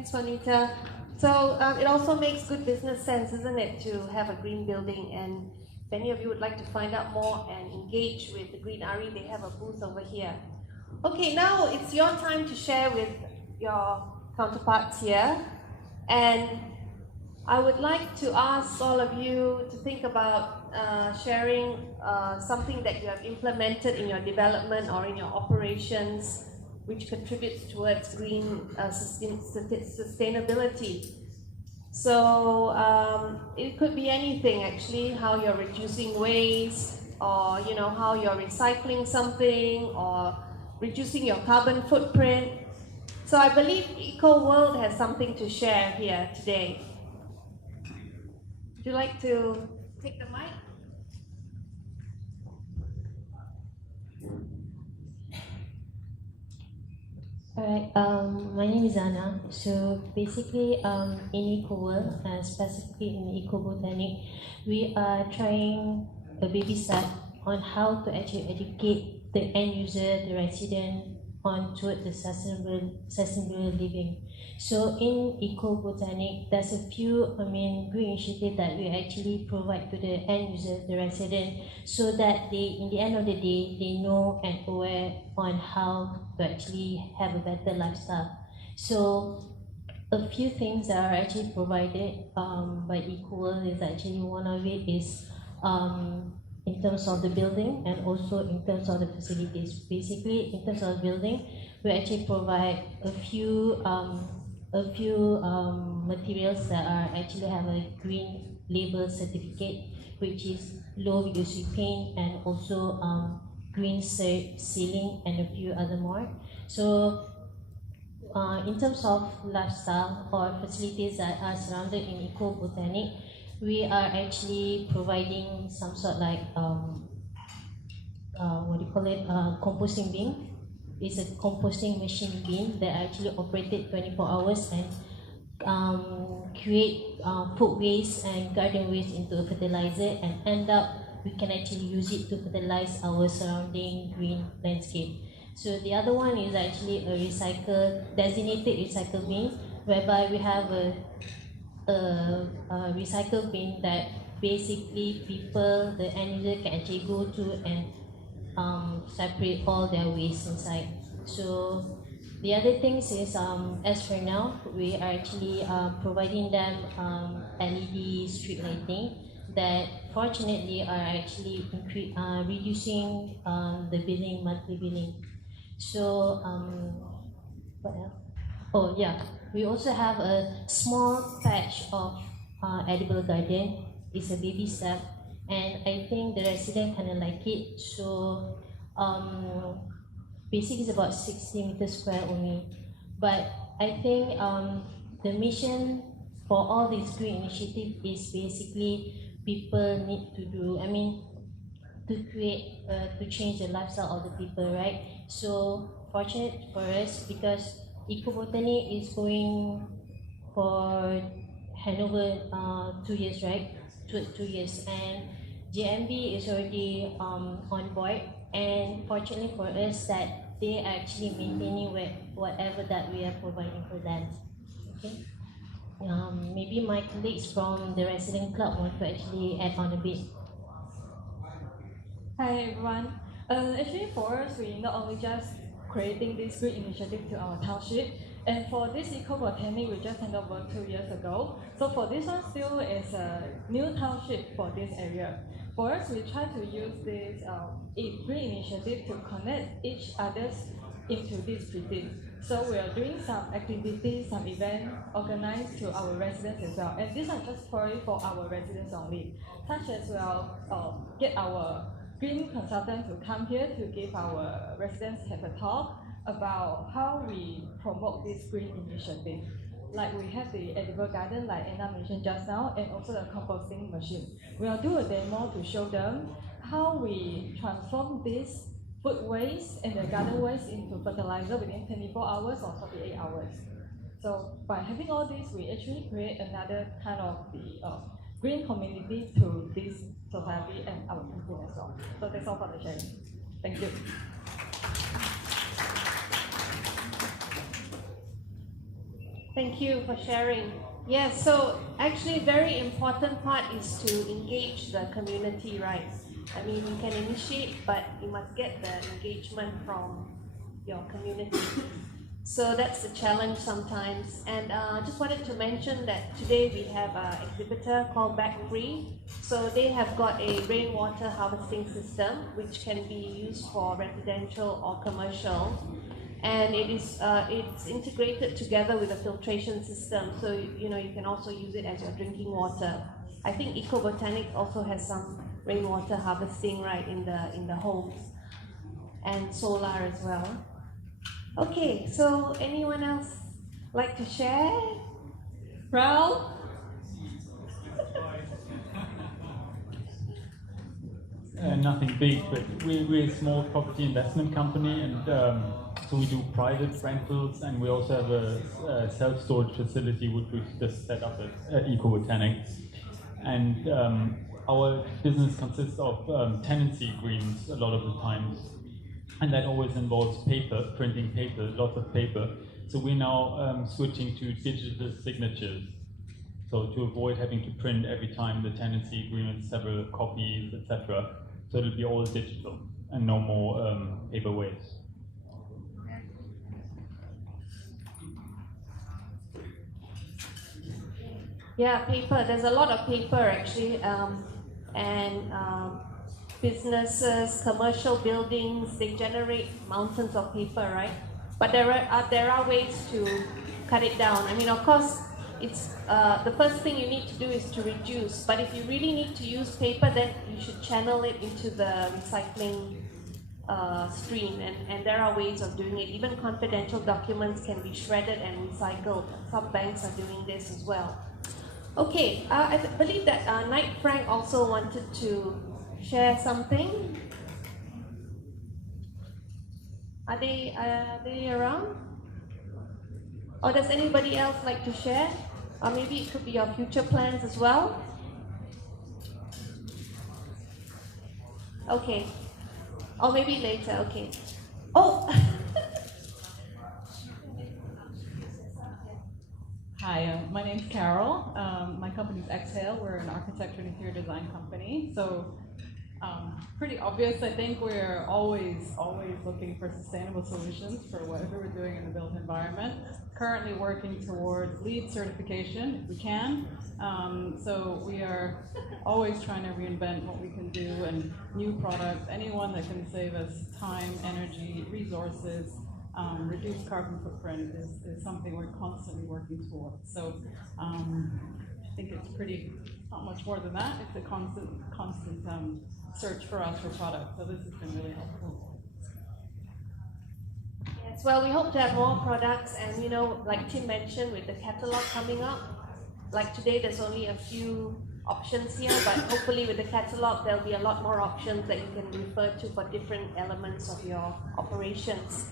Thanks, Juanita. So it also makes good business sense, isn't it, to have a green building? And if any of you would like to find out more and engage with the Green RE, they have a booth over here. Okay, now it's your time to share with your counterparts here. And I would like to ask all of you to think about sharing something that you have implemented in your development or in your operations which contributes towards green sustainability. So it could be anything actually, how you're reducing waste, or how you're recycling something, or reducing your carbon footprint. So I believe Eco World has something to share here today. Would you like to take the mic? Alright, my name is Anna. So basically, in EcoWorld, specifically in Ecobotanic, we are trying a baby step on how to actually educate the end user, the resident, on toward the sustainable living. So in Ecobotanic, there's a few green initiatives that we actually provide to the end user, the resident, so that they, in the end of the day, they know and aware on how to actually have a better lifestyle. So a few things that are actually provided by EcoWorld is actually one of it is in terms of the building and also in terms of the facilities. Basically, in terms of the building, we actually provide a few materials that are actually have a green label certificate, which is low VOC paint and also green ceiling and a few other more. So in terms of lifestyle or facilities that are surrounded in Ecobotanic, we are actually providing some sort like composting bin. It's a composting machine bin that actually operated 24 hours and create food waste and garden waste into a fertilizer, and end up we can actually use it to fertilize our surrounding green landscape. So the other one is actually a designated recycle bin, whereby we have a recycle bin that basically people, the end user, can actually go to and separate all their waste inside. So the other things is, as for now, we are actually providing them LED street lighting that fortunately are actually reducing the monthly billing. So what else? Oh yeah, we also have a small patch of edible garden. It's a baby step, and I think the resident kind of like it. So basically it's about 60 meters square only. But I think the mission for all these green initiatives is basically people need to do, to create, to change the lifestyle of the people, right? So fortunate for us because Ecobotany is going for handover 2 years, right? 2 years, and JMB is already on board, and fortunately for us that they are actually maintaining whatever that we are providing for them. Okay. Maybe my colleagues from the resident club want to actually add on a bit. Hi everyone. Actually for us, we not only just creating this green initiative to our township, and for this Ecobotanic we just handed over 2 years ago. So for this one still is a new township for this area. For us, we try to use this green initiative to connect each others into this precinct. So we are doing some activities, some events organized to our residents as well. And these are just probably for our residents only, such as we'll get our green consultant to come here to give our residents have a talk about how we promote this green initiative. Like we have the edible garden, like Anna mentioned just now, and also the composting machine. We'll do a demo to show them how we transform this food waste and the garden waste into fertilizer within 24 hours or 48 hours. So by having all this, we actually create another kind of the green community to this society and our country as well. So that's all for the sharing. Thank you. Thank you for sharing. Yes, so actually very important part is to engage the community, right? I mean, you can initiate, but you must get the engagement from your community. So that's the challenge sometimes. And I just wanted to mention that today we have an exhibitor called Back Free. So they have got a rainwater harvesting system which can be used for residential or commercial. And it's integrated together with a filtration system, so you can also use it as your drinking water. I think EcoBotanics also has some rainwater harvesting right in the homes, and solar as well. Okay, so anyone else like to share? Proud? Nothing big, but we're a small property investment company, and so we do private rentals, and we also have a self-storage facility which we've just set up at EcoBotanics. And our business consists of tenancy agreements a lot of the times, and that always involves paper, printing paper, lots of paper. So we're now switching to digital signatures. So to avoid having to print every time the tenancy agreement, several copies, etc. So it'll be all digital and no more paper waste. Yeah, paper. There's a lot of paper actually, and businesses, commercial buildings, they generate mountains of paper, right? But there are ways to cut it down. I mean, of course, it's the first thing you need to do is to reduce. But if you really need to use paper, then you should channel it into the recycling stream. And there are ways of doing it. Even confidential documents can be shredded and recycled. Some banks are doing this as well. Okay, I believe that Knight Frank also wanted to share something. Are they around? Or does anybody else like to share? Or maybe it could be your future plans as well? Okay. Or maybe later, okay. Oh! Hi, my name's Carol. My company's Exhale. We're an architecture and interior design company. So pretty obvious, I think we're always looking for sustainable solutions for whatever we're doing in the built environment. Currently working towards LEED certification, if we can. So we are always trying to reinvent what we can do and new products, anyone that can save us time, energy, resources, reduce carbon footprint is something we're constantly working towards. So I think it's not much more than that. It's a constant search for us for products. So this has been really helpful. Yes, well, we hope to have more products, and like Tim mentioned, with the catalog coming up, like today there's only a few options here, but hopefully with the catalog there'll be a lot more options that you can refer to for different elements of your operations.